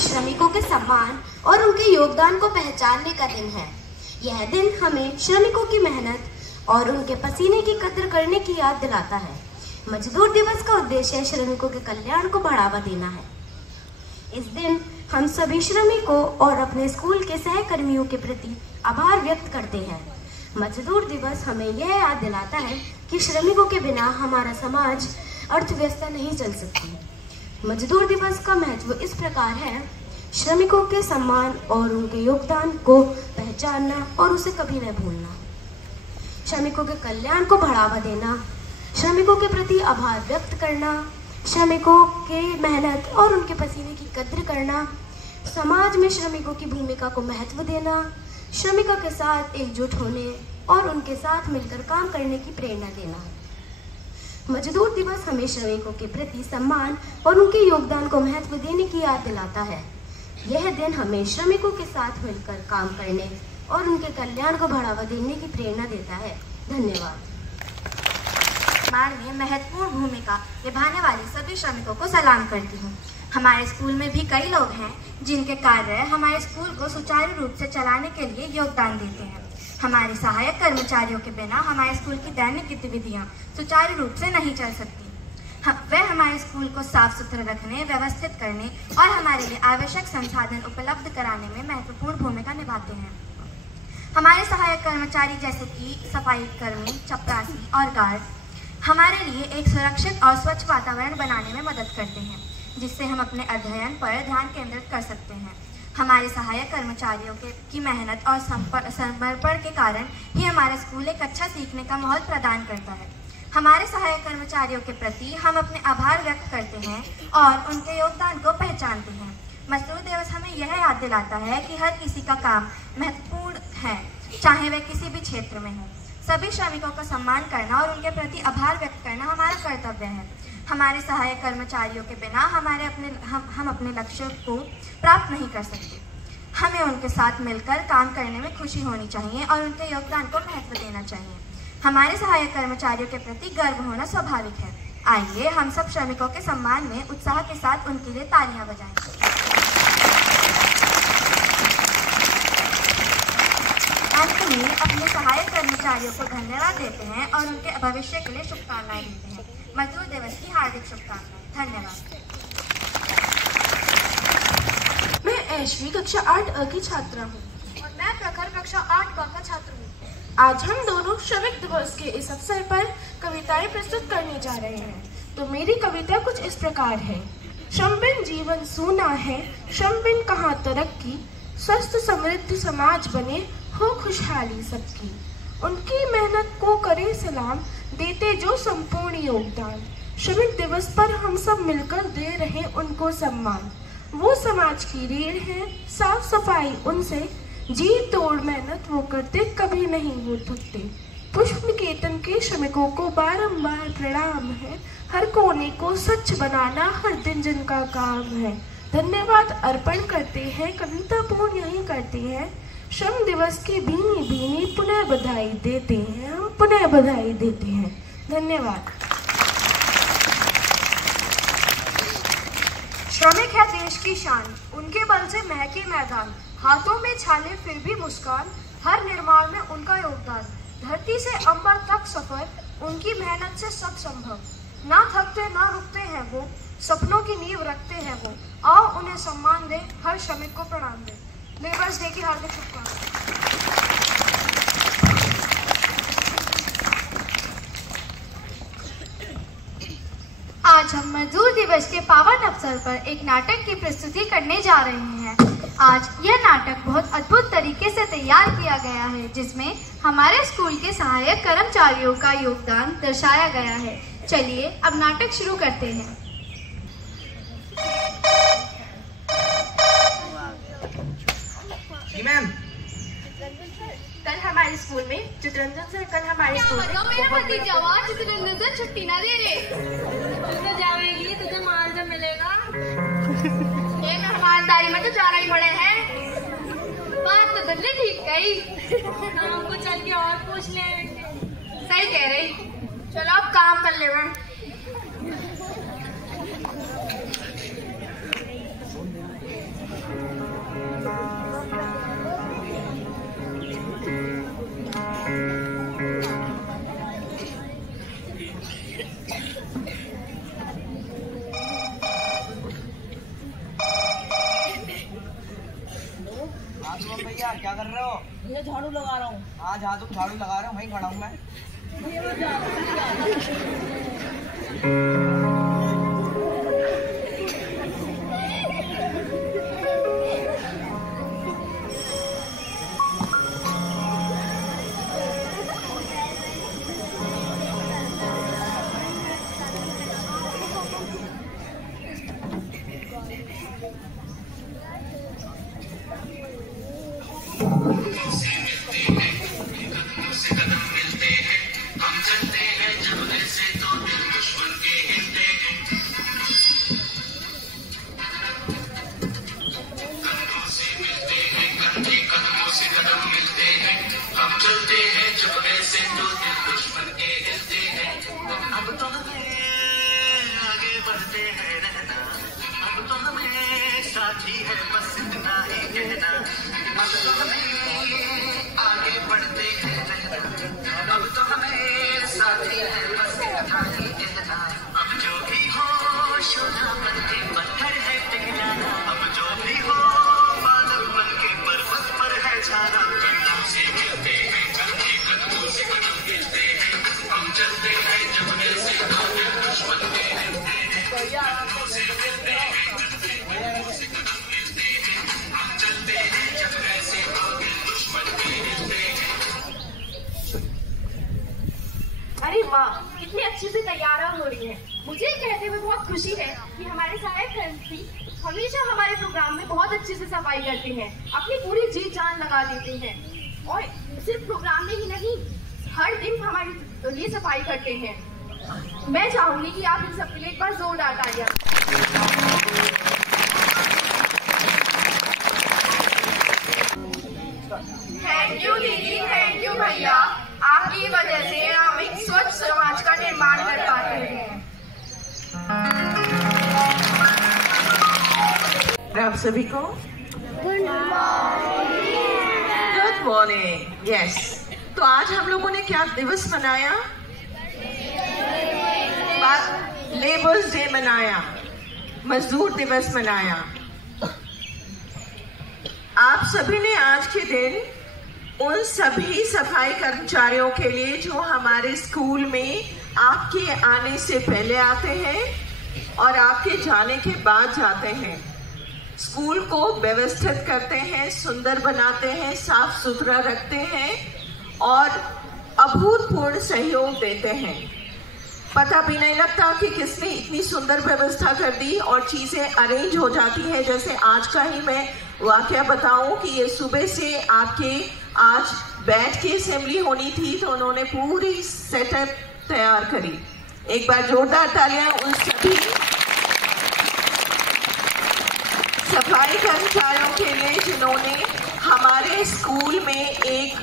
श्रमिकों के सम्मान और उनके योगदान को पहचानने का दिन है। यह दिन हमें श्रमिकों की मेहनत और उनके पसीने की कद्र करने की याद दिलाता है। मजदूर दिवस का उद्देश्य श्रमिकों के कल्याण को बढ़ावा देना है। इस दिन हम सभी श्रमिकों और अपने स्कूल के सहकर्मियों के प्रति आभार व्यक्त करते हैं। मजदूर दिवस हमें यह याद दिलाता है कि श्रमिकों के बिना हमारा समाज अर्थव्यवस्था नहीं चल सकती। मजदूर दिवस का महत्व इस प्रकार है: श्रमिकों के सम्मान और उनके योगदान को पहचानना और उसे कभी न भूलना, श्रमिकों के कल्याण को बढ़ावा देना, श्रमिकों के प्रति आभार व्यक्त करना, श्रमिकों के मेहनत और उनके पसीने की कद्र करना, समाज में श्रमिकों की भूमिका को महत्व देना, श्रमिकों के साथ एकजुट होने और उनके साथ मिलकर काम करने की प्रेरणा देना। मजदूर दिवस हमें श्रमिकों के प्रति सम्मान और उनके योगदान को महत्व देने की याद दिलाता है। यह दिन हमें श्रमिकों के साथ मिलकर काम करने और उनके कल्याण को बढ़ावा देने की प्रेरणा देता है। धन्यवाद। निर्माण में महत्वपूर्ण भूमिका निभाने वाले सभी श्रमिकों को सलाम करती हूँ। हमारे स्कूल में भी कई लोग हैं जिनके कार्य हमारे स्कूल को सुचारू रूप से चलाने के लिए योगदान देते हैं। हमारे सहायक कर्मचारियों के बिना हमारे स्कूल की दैनिक गतिविधियाँ सुचारू रूप से नहीं चल सकती। वह हमारे स्कूल को साफ सुथरा रखने, व्यवस्थित करने और हमारे लिए आवश्यक संसाधन उपलब्ध कराने में महत्वपूर्ण भूमिका निभाते हैं। हमारे सहायक कर्मचारी जैसे कि सफाई कर्मी, चपरासी और गार्ड हमारे लिए एक सुरक्षित और स्वच्छ वातावरण बनाने में मदद करते हैं, जिससे हम अपने अध्ययन पर ध्यान केंद्रित कर सकते हैं। हमारे सहायक कर्मचारियों की मेहनत और समर्पण के कारण ही हमारा स्कूल एक अच्छा सीखने का माहौल प्रदान करता है। हमारे सहायक कर्मचारियों के प्रति हम अपने आभार व्यक्त करते हैं और उनके योगदान को पहचानते हैं। मजदूर दिवस हमें यह याद दिलाता है कि हर किसी का काम महत्वपूर्ण है, चाहे वह किसी भी क्षेत्र में हो। सभी श्रमिकों का सम्मान करना और उनके प्रति आभार व्यक्त करना हमारा कर्तव्य है। हमारे सहायक कर्मचारियों के बिना हम अपने लक्ष्य को प्राप्त नहीं कर सकते। हमें उनके साथ मिलकर काम करने में खुशी होनी चाहिए और उनके योगदान को महत्व देना चाहिए। हमारे सहायक कर्मचारियों के प्रति गर्व होना स्वाभाविक है। आइए हम सब श्रमिकों के सम्मान में उत्साह के साथ उनके लिए तालियां बजाएं। अंत में अपने सहायक कर्मचारियों को धन्यवाद देते हैं और उनके भविष्य के लिए शुभकामनाएं देते हैं। मजदूर दिवस की हार्दिक शुभकामनाएं। धन्यवाद। मैं ऐश्वी कक्षा 8 की छात्रा हूँ और मैं प्रखर कक्षा 8 का छात्र हूँ। आज हम दोनों श्रमिक दिवस के इस अवसर पर कविताएं प्रस्तुत करने जा रहे हैं। तो मेरी कविता कुछ इस प्रकार है। श्रम बिन जीवन सूना है, श्रम बिन कहाँ तरक्की, स्वस्थ समृद्ध समाज बने हो खुशहाली सबकी। उनकी मेहनत को करे सलाम, देते जो संपूर्ण योगदान। श्रमिक दिवस पर हम सब मिलकर दे रहे उनको सम्मान। वो समाज की रीढ़ है, साफ सफाई उनसे जी तोड़ मेहनत वो करते, कभी नहीं वो थकते। पुष्प निकेतन के श्रमिकों को बारंबार प्रणाम है, हर कोने को स्वच्छ बनाना हर दिन जिनका काम है। धन्यवाद अर्पण करते हैं, कविता पूर्ण यही करते हैं। श्रम दिवस की भीनी भीनी पुनः बधाई देते हैं, हम पुनः बधाई देते हैं। धन्यवाद। श्रमिक है देश की शान, उनके बल से महके मैदान, हाथों में छाले फिर भी मुस्कान, हर निर्माण में उनका योगदान। धरती से अंबर तक सफर, उनकी मेहनत से सब संभव। ना थकते ना रुकते हैं वो, सपनों की नींव रखते हैं वो। आओ उन्हें सम्मान दे, हर श्रमिक को प्रणाम दे। लेबर्स डे की हार्दिक शुभकामनाएं। आज हम मजदूर दिवस के पावन अवसर पर एक नाटक की प्रस्तुति करने जा रहे हैं। आज यह नाटक बहुत अद्भुत तरीके से तैयार किया गया है, जिसमें हमारे स्कूल के सहायक कर्मचारियों का योगदान दर्शाया गया है। चलिए अब नाटक शुरू करते हैं। जी मैम। कल हमारे स्कूल में चित्ररंजन सर चित्ररंजन सर छुट्टी ना दे रहे। तू जाएगी, तुझे मुआवजा मिलेगा। ये मेहमानदारी में तो जाना ही पड़े हैं। बात तो बदले ठीक गई। हमको चल के और पूछ लेंगे। सही कह रही। चलो अब काम कर ले। मैं झाड़ू लगा रहा हूँ। हाँ, जहाँ तुम झाड़ू लगा रहे हो वहीं खड़ा हूँ मैं। अरे वाह, कितनी अच्छे से तैयार हो रही है। मुझे कहते हुए बहुत खुशी है कि हमारे सहायक कर्मचारी हमेशा हमारे प्रोग्राम में बहुत अच्छे से सफाई करते हैं, अपनी पूरी जी जान लगा देते हैं और सिर्फ प्रोग्राम में ही नहीं, हर दिन हमारे लिए सफाई करते हैं। मैं चाहूंगी कि आप इन सबके लिए एक बार जोरदार तालियां। थैंक यू दीदी, थैंक यू भैया, आपकी वजह से हम एक स्वच्छ समाज का निर्माण कर पाते हैं। आप सभी को गुड मॉर्निंग। यस, तो आज हम लोगों ने क्या दिवस मनाया? लेबर्स डे मनाया, मजदूर दिवस मनाया। आप सभी ने आज के दिन उन सभी सफाई कर्मचारियों के लिए जो हमारे स्कूल में आपके आने से पहले आते हैं और आपके जाने के बाद जाते हैं, स्कूल को व्यवस्थित करते हैं, सुंदर बनाते हैं, साफ सुथरा रखते हैं और अभूतपूर्व सहयोग देते हैं। पता भी नहीं लगता कि किसने इतनी सुंदर व्यवस्था कर दी और चीज़ें अरेंज हो जाती है। जैसे आज का ही मैं वाकया बताऊं कि ये सुबह से आपके आज बैठ के असेंबली होनी थी, तो उन्होंने पूरी सेटअप तैयार करी। एक बार जोरदार तालियां उन सभी सफाई कर्मचारियों के लिए जिन्होंने हमारे स्कूल में एक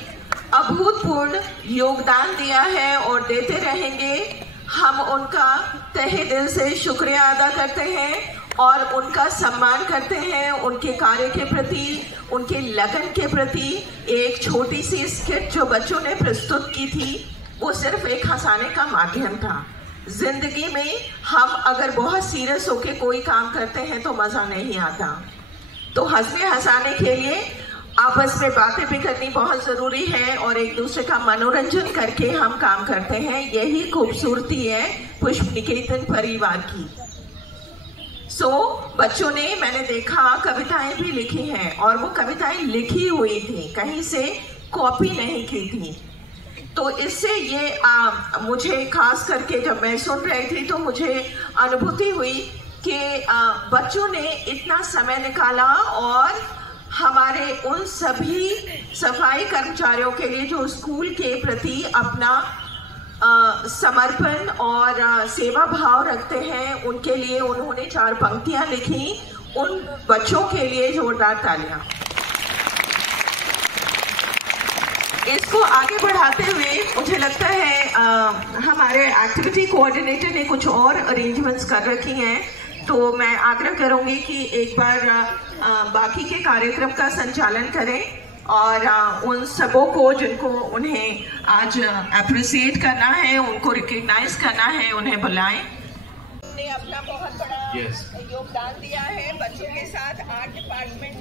अभूतपूर्व योगदान दिया है और देते रहेंगे। हम उनका तहे दिल से शुक्रिया अदा करते हैं और उनका सम्मान करते हैं। उनके कार्य के प्रति, उनके लगन के प्रति एक छोटी सी स्किट जो बच्चों ने प्रस्तुत की थी, वो सिर्फ एक हंसाने का माध्यम था। जिंदगी में हम अगर बहुत सीरियस होके कोई काम करते हैं तो मज़ा नहीं आता, तो हंसने हंसाने के लिए आपस में बातें भी करनी बहुत ज़रूरी है और एक दूसरे का मनोरंजन करके हम काम करते हैं। यही खूबसूरती है पुष्प निकेतन परिवार की। बच्चों ने, मैंने देखा, कविताएं भी लिखी हैं और वो कविताएं लिखी हुई थी, कहीं से कॉपी नहीं की थी। तो इससे ये मुझे खास करके जब मैं सुन रही थी तो मुझे अनुभूति हुई कि बच्चों ने इतना समय निकाला और हमारे उन सभी सफाई कर्मचारियों के लिए जो स्कूल के प्रति अपना समर्पण और सेवा भाव रखते हैं, उनके लिए उन्होंने 4 पंक्तियां लिखी। उन बच्चों के लिए जोरदार तालियां। इसको आगे बढ़ाते हुए मुझे लगता है हमारे एक्टिविटी कोऑर्डिनेटर ने कुछ और अरेंजमेंट्स कर रखी हैं, तो मैं आग्रह करूंगी कि एक बार बाकी के कार्यक्रम का संचालन करें और उन सबों को जिनको उन्हें आज अप्रिशिएट करना है, उनको रिकग्नाइज करना है, उन्हें बुलाएं। उन्होंने अपना बहुत बड़ा योगदान दिया है। बच्चों के साथ आर्ट डिपार्टमेंट